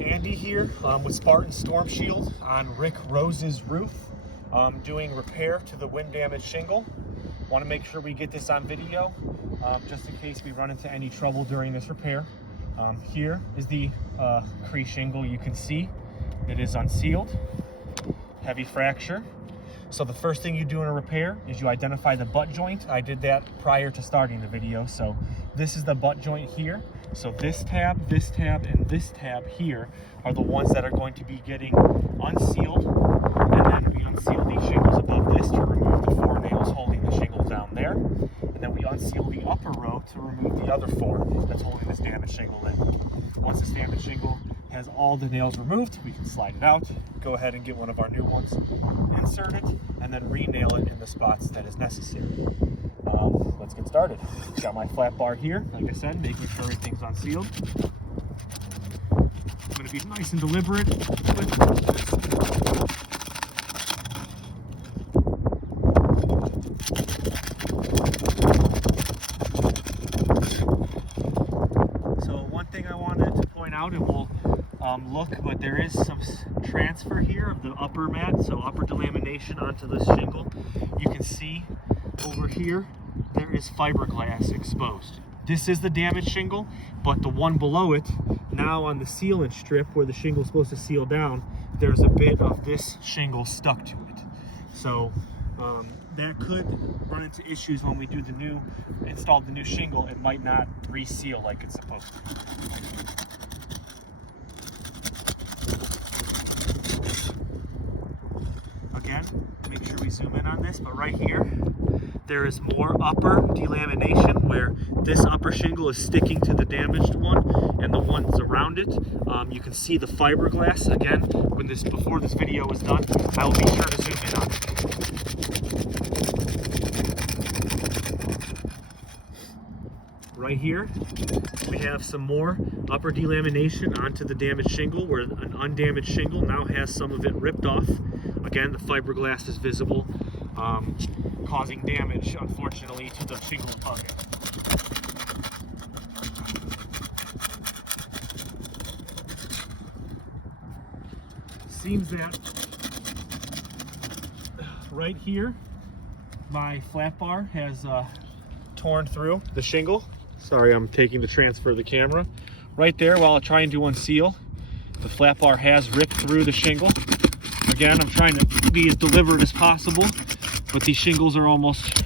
Andy here with Spartan Storm Shield on Rick Rose's roof, doing repair to the wind damaged shingle. Want to make sure we get this on video just in case we run into any trouble during this repair. Here is the Cree shingle. You can see it is unsealed, heavy fracture. So the first thing you do in a repair is you identify the butt joint. I did that prior to starting the video. So this is the butt joint here. So this tab, and this tab here are the ones that are going to be getting unsealed. And then we unseal these shingles above this to remove the 4 nails holding the shingle down there. And then we unseal the upper row to remove the other 4 that's holding this damaged shingle in. Once this damaged shingle has all the nails removed, we can slide it out, go ahead and get one of our new ones, insert it, and then re-nail it in the spots that is necessary. Let's get started. Got my flat bar here, like I said, making sure everything's unsealed. I'm going to be nice and deliberate with this. So one thing I wanted to point out, and we'll look, but there is some transfer here of the upper mat, so upper delamination onto this shingle. You can see over here there is fiberglass exposed. This is the damaged shingle, but the one below it, now on the sealant strip where the shingle is supposed to seal down, there's a bit of this shingle stuck to it. So that could run into issues when we do install the new shingle. It might not reseal like it's supposed to. Again, make sure we zoom in on this, but right here, there is more upper delamination where this upper shingle is sticking to the damaged one and the ones around it. You can see the fiberglass. Again, before this video is done, I will be sure to zoom in on it. Right here, we have some more upper delamination onto the damaged shingle where an undamaged shingle now has some of it ripped off. Again, the fiberglass is visible, causing damage, unfortunately, to the shingle above it. Seems that right here, my flat bar has torn through the shingle. Sorry, I'm taking the transfer of the camera. Right there, while I'm trying to unseal, the flat bar has ripped through the shingle. Again, I'm trying to be as deliberate as possible, but these shingles are almost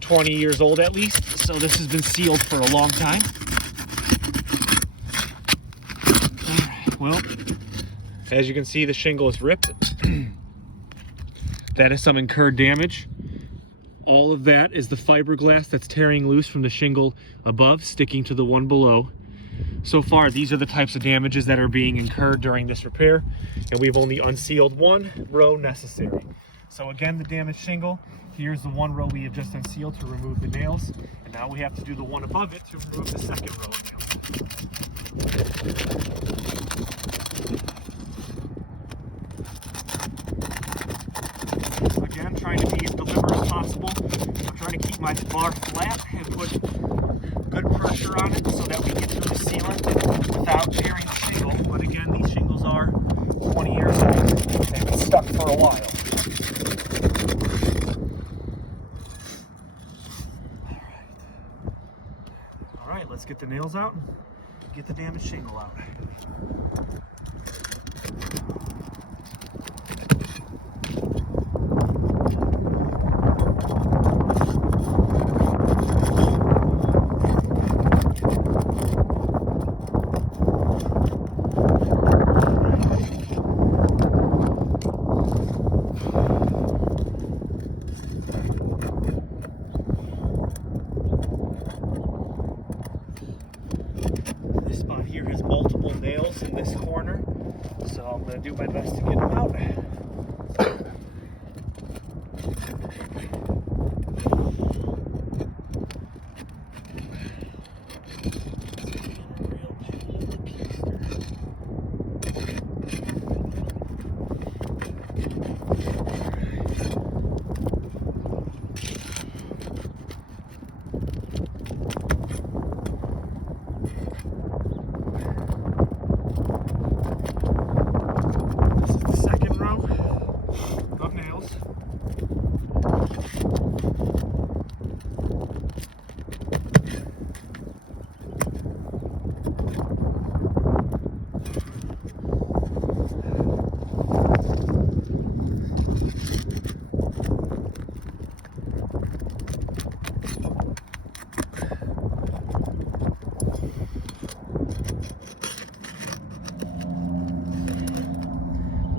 20 years old at least, so this has been sealed for a long time. Well, as you can see, the shingle is ripped. That is some incurred damage. All of that is the fiberglass that's tearing loose from the shingle above, sticking to the one below. So far, these are the types of damages that are being incurred during this repair, and we've only unsealed 1 row necessary. So again, the damaged shingle, here's the 1 row we have just unsealed to remove the nails, and now we have to do the one above it to remove the second row of nails. Again, trying to be as deliberate as possible. I'm trying to keep my bar flat and put good pressure on it so that we get through the sealant without tearing the shingle. But again, these shingles are 20 years old. They've been stuck for a while. All right, let's get the nails out and get the damaged shingle out. Here has multiple nails in this corner, so I'm going to do my best to get them out.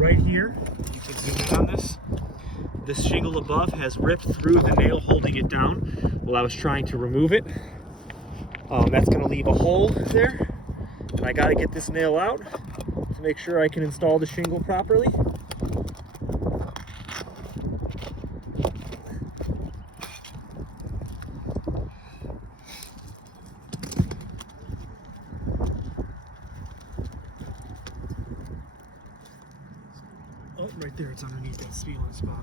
right here, you can zoom in on this. This shingle above has ripped through the nail holding it down while I was trying to remove it. That's going to leave a hole there, and I got to get this nail out to make sure I can install the shingle properly. Oh, right there, it's underneath that sealant spot.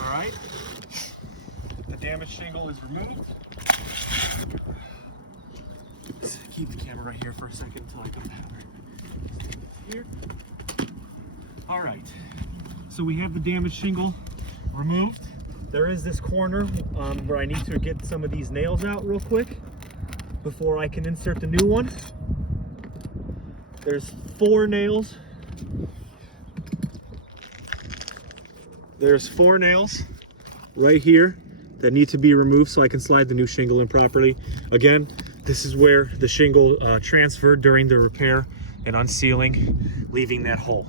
All right, the damaged shingle is removed. Let's keep the camera right here for a second until I come back. Here. All right, so we have the damaged shingle removed. There is this corner where I need to get some of these nails out real quick before I can insert the new one. There's 4 nails. There's 4 nails right here that need to be removed so I can slide the new shingle in properly. Again, this is where the shingle transferred during the repair and unsealing, leaving that hole.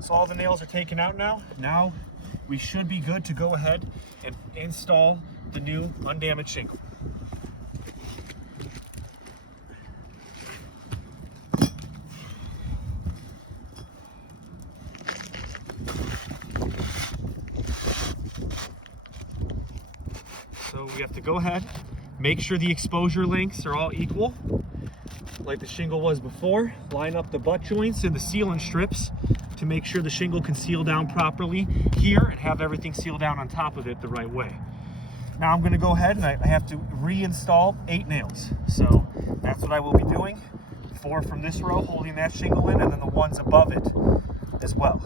So all the nails are taken out now. Now we should be good to go ahead and install the new undamaged shingle. So we have to go ahead, make sure the exposure lengths are all equal, like the shingle was before. Line up the butt joints and the sealant strips to make sure the shingle can seal down properly here and have everything sealed down on top of it the right way. Now I'm going to go ahead and I have to reinstall 8 nails. So that's what I will be doing. 4 from this row holding that shingle in, and then the ones above it as well.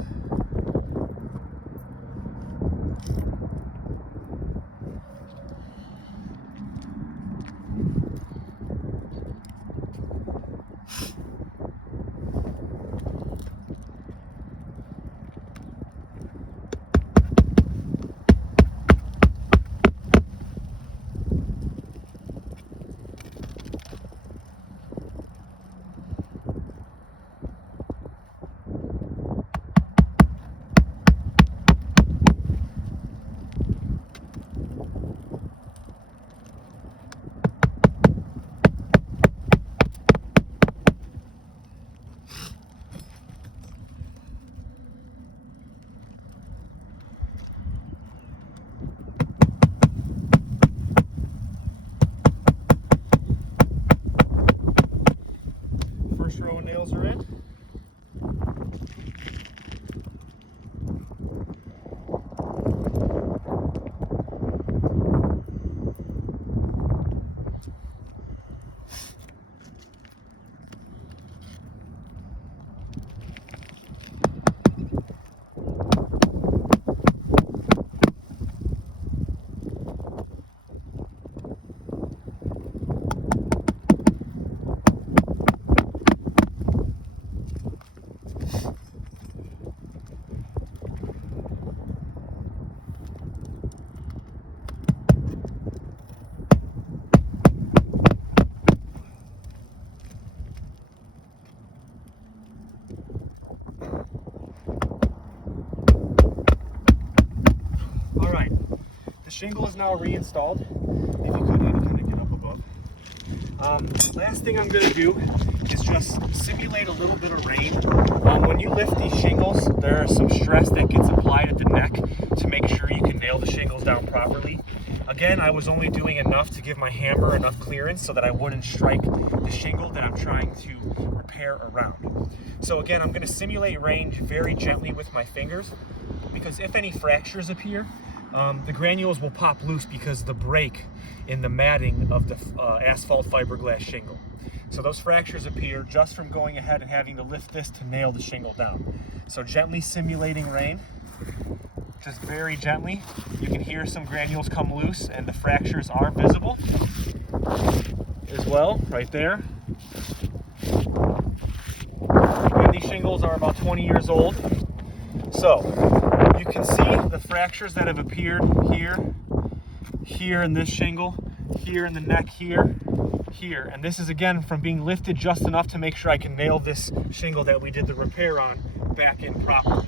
First row of nails are in. Shingle is now reinstalled. If you could kind of get up above. Last thing I'm going to do is just simulate a little bit of rain. When you lift these shingles, there is some stress that gets applied at the neck to make sure you can nail the shingles down properly. Again, I was only doing enough to give my hammer enough clearance so that I wouldn't strike the shingle that I'm trying to repair around. So again, I'm going to simulate rain very gently with my fingers, because if any fractures appear, the granules will pop loose because of the break in the matting of the asphalt fiberglass shingle. So those fractures appear just from going ahead and having to lift this to nail the shingle down. So gently simulating rain, just very gently. You can hear some granules come loose and the fractures are visible as well, right there. And these shingles are about 20 years old. So you can see the fractures that have appeared here, here in this shingle, here in the neck, here, here. And this is again from being lifted just enough to make sure I can nail this shingle that we did the repair on back in properly.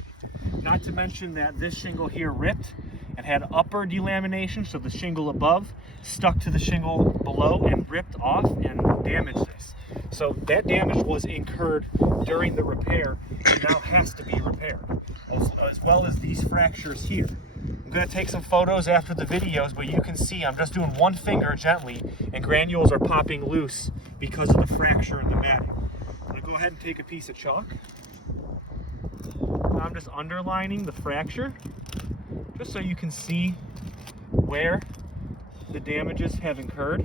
Not to mention that this shingle here ripped and had upper delamination, so the shingle above stuck to the shingle below and ripped off and damaged this. So that damage was incurred during the repair and now has to be repaired, as well as these fractures here. I'm going to take some photos after the videos, but you can see I'm just doing one finger gently and granules are popping loose because of the fracture in the matting. I'm going to go ahead and take a piece of chalk. I'm just underlining the fracture just so you can see where the damages have incurred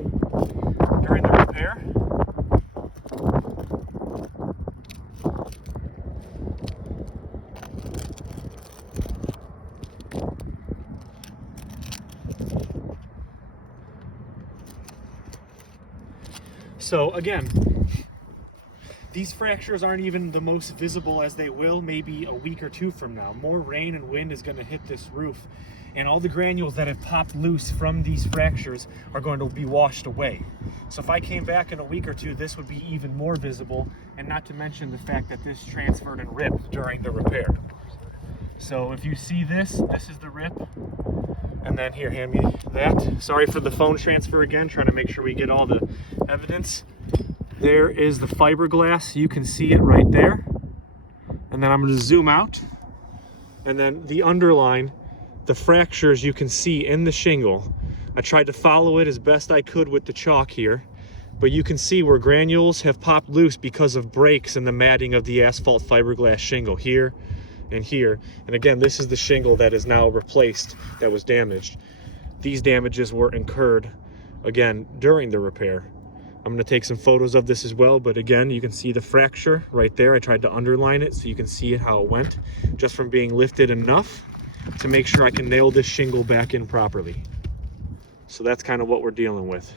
during the repair. So again, these fractures aren't even the most visible as they will maybe a week or two from now. More rain and wind is going to hit this roof, and all the granules that have popped loose from these fractures are going to be washed away. So if I came back in a week or two, this would be even more visible, and not to mention the fact that this transferred and ripped during the repair. So if you see this, this is the rip, and then here, hand me that. Sorry for the phone transfer again, trying to make sure we get all the evidence. There is the fiberglass, you can see it right there. And then I'm going to zoom out. And then the underline, the fractures you can see in the shingle. I tried to follow it as best I could with the chalk here, but you can see where granules have popped loose because of breaks in the matting of the asphalt fiberglass shingle here and here. And again, this is the shingle that is now replaced that was damaged. These damages were incurred, again, during the repair. I'm going to take some photos of this as well, but again, you can see the fracture right there. I tried to underline it so you can see how it went, just from being lifted enough to make sure I can nail this shingle back in properly. So that's kind of what we're dealing with.